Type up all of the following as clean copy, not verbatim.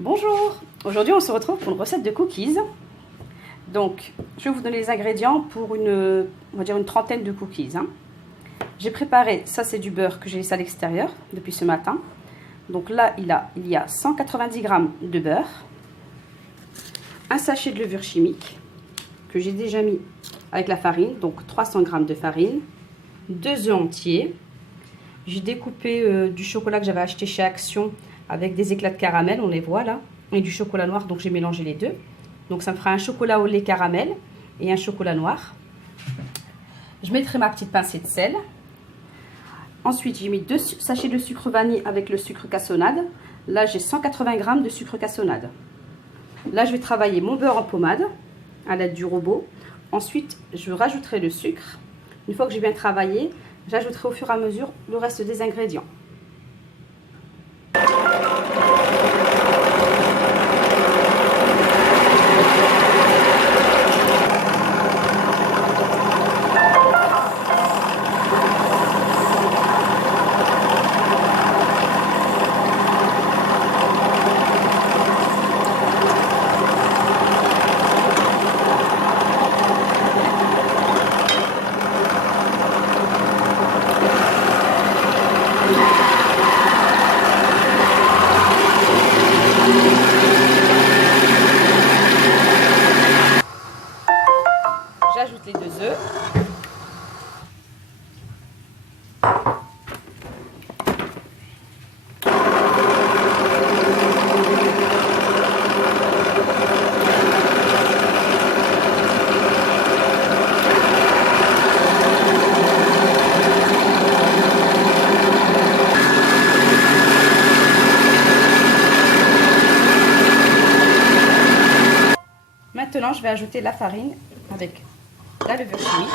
Bonjour, aujourd'hui on se retrouve pour une recette de cookies. Donc je vais vous donner les ingrédients pour on va dire une trentaine de cookies. J'ai préparé, ça c'est du beurre que j'ai laissé à l'extérieur depuis ce matin. Donc là il y a 190 g de beurre, un sachet de levure chimique que j'ai déjà mis avec la farine, donc 300 g de farine, 2 œufs entiers. J'ai découpé du chocolat que j'avais acheté chez Action avec des éclats de caramel, on les voit là, et du chocolat noir, donc j'ai mélangé les deux. Donc ça me fera un chocolat au lait caramel et un chocolat noir. Je mettrai ma petite pincée de sel. Ensuite, j'ai mis 2 sachets de sucre vanille avec le sucre cassonade. Là, j'ai 180 g de sucre cassonade. Là, je vais travailler mon beurre en pommade à l'aide du robot. Ensuite, je rajouterai le sucre. Une fois que j'ai bien travaillé, j'ajouterai au fur et à mesure le reste des ingrédients. J'ajoute les 2 œufs. Maintenant, je vais ajouter la farine avec la levure chimique.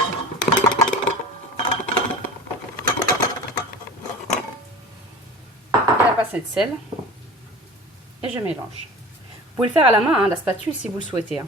Et la pincée de sel. Et je mélange. Vous pouvez le faire à la main, la spatule, si vous le souhaitez.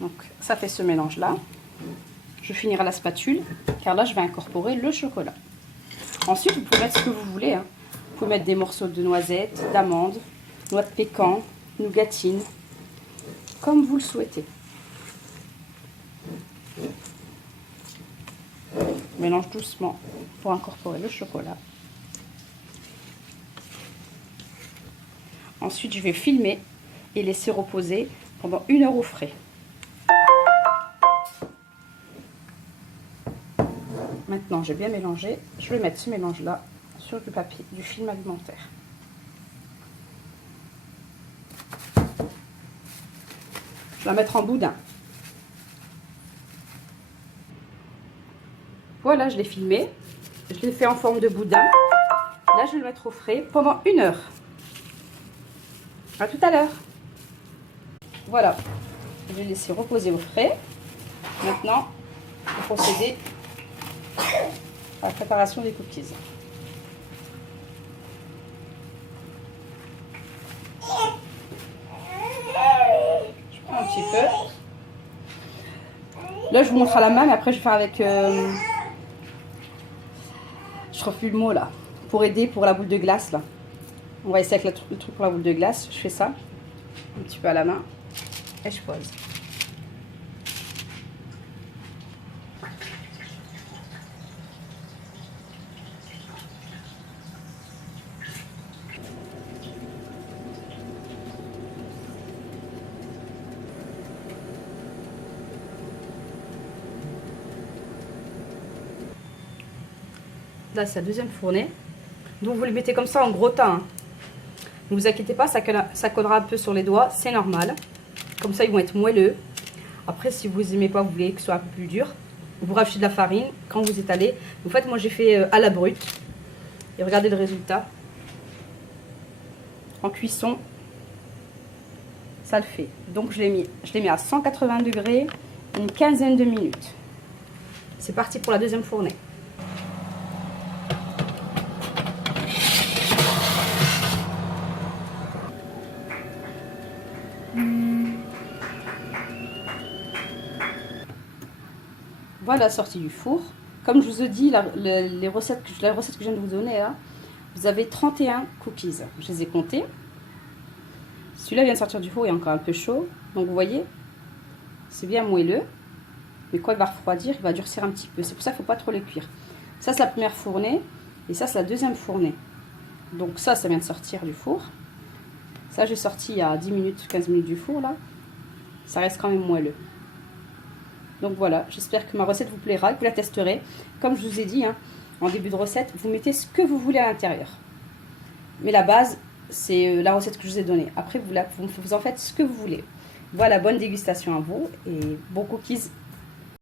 Donc ça fait ce mélange là. Je finirai à la spatule car là je vais incorporer le chocolat. Ensuite vous pouvez mettre ce que vous voulez. Vous pouvez mettre des morceaux de noisettes, d'amandes, noix de pécan, nougatine, comme vous le souhaitez. Je mélange doucement pour incorporer le chocolat. Ensuite je vais filmer et laisser reposer pendant 1 heure au frais. Maintenant, j'ai bien mélangé. Je vais mettre ce mélange-là sur du papier, du film alimentaire. Je vais la mettre en boudin. Voilà, je l'ai filmé. Je l'ai fait en forme de boudin. Là, je vais le mettre au frais pendant 1 heure. À tout à l'heure. Voilà. Je vais laisser reposer au frais. Maintenant, on va procéder à la préparation des cookies. Je prends un petit peu. Là, je vous montre à la main, mais après, je vais faire avec... je refuse le mot, là. Pour aider pour la boule de glace, là. On va essayer avec le truc pour la boule de glace. Je fais ça. Un petit peu à la main. Et je pose. Là, c'est la deuxième fournée. Donc, vous le mettez comme ça en gros tas. Ne vous inquiétez pas, ça collera un peu sur les doigts. C'est normal. Comme ça, ils vont être moelleux. Après, si vous n'aimez pas, vous voulez que ce soit un peu plus dur, vous rajoutez de la farine. Quand vous étalez, en fait, moi, j'ai fait à la brute. Et regardez le résultat. En cuisson, ça le fait. Donc, je l'ai mis à 180 degrés une quinzaine de minutes. C'est parti pour la deuxième fournée. Voilà la sortie du four. Comme je vous ai dit, la recette que je viens de vous donner, là, vous avez 31 cookies. Je les ai comptés. Celui-là vient de sortir du four, il est encore un peu chaud. Donc vous voyez, c'est bien moelleux. Mais quand il va refroidir, il va durcir un petit peu. C'est pour ça qu'il ne faut pas trop les cuire. Ça, c'est la première fournée. Et ça, c'est la deuxième fournée. Donc ça vient de sortir du four. Ça, j'ai sorti il y a 10 minutes, 15 minutes du four, là. Ça reste quand même moelleux. Donc voilà, j'espère que ma recette vous plaira, que vous la testerez. Comme je vous ai dit, hein, en début de recette, vous mettez ce que vous voulez à l'intérieur. Mais la base, c'est la recette que je vous ai donnée. Après, vous en faites ce que vous voulez. Voilà, bonne dégustation à vous et bon cookies.